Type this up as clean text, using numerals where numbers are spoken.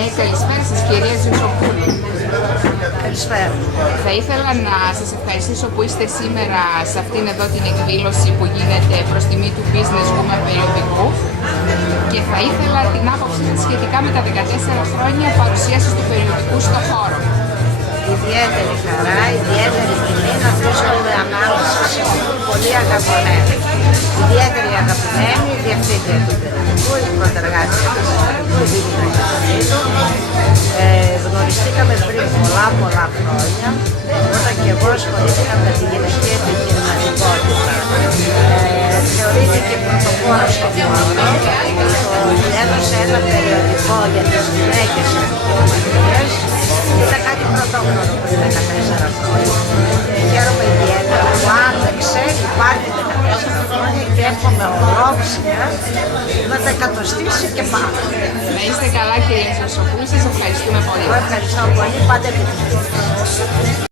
Καλησπέρα σας, κυρία Ζουσοπούλου. Καλησπέρα. Θα ήθελα να σας ευχαριστήσω που είστε σήμερα σε αυτήν εδώ την εκδήλωση που γίνεται προς τιμή του Business Woman περιοδικού και θα ήθελα την άποψή σας σχετικά με τα 14 χρόνια παρουσίασης του περιοδικού στο χώρο. Ιδιαίτερη χαρά, ιδιαίτερη τιμή να βρίσκονται ανάμεσα σε πολύ αγαπημένοι. Ιδιαίτερη αγαπημένη, η διευθύντρια του περιοδικού, η πρωτεργάτρια του περιοδικού, η δίδυμνα του. Γνωριστήκαμε πριν πολλά χρόνια, όταν και εγώ ασχολήθηκα με τη γυναικεία επιχειρηματικότητα. Θεωρήθηκε πρωτοπόρα στον χώρο, έδωσε ένα περιοδικό για τις γυναίκες επιχειρηματικές. Ήταν κάτι πρωτόγνωρο πριν 14 χρόνια. Χαίρομαι ιδιαίτερα που άντεξε, υπάρχει 14 χρόνια και εύχομαι ολόψυχα να τα εκατοστήσει και πάνω. Να είστε καλά, κυρία Ζουσοπούλου, σας ευχαριστούμε πολύ. Εγώ ευχαριστώ πολύ, πάντα επιτυχία.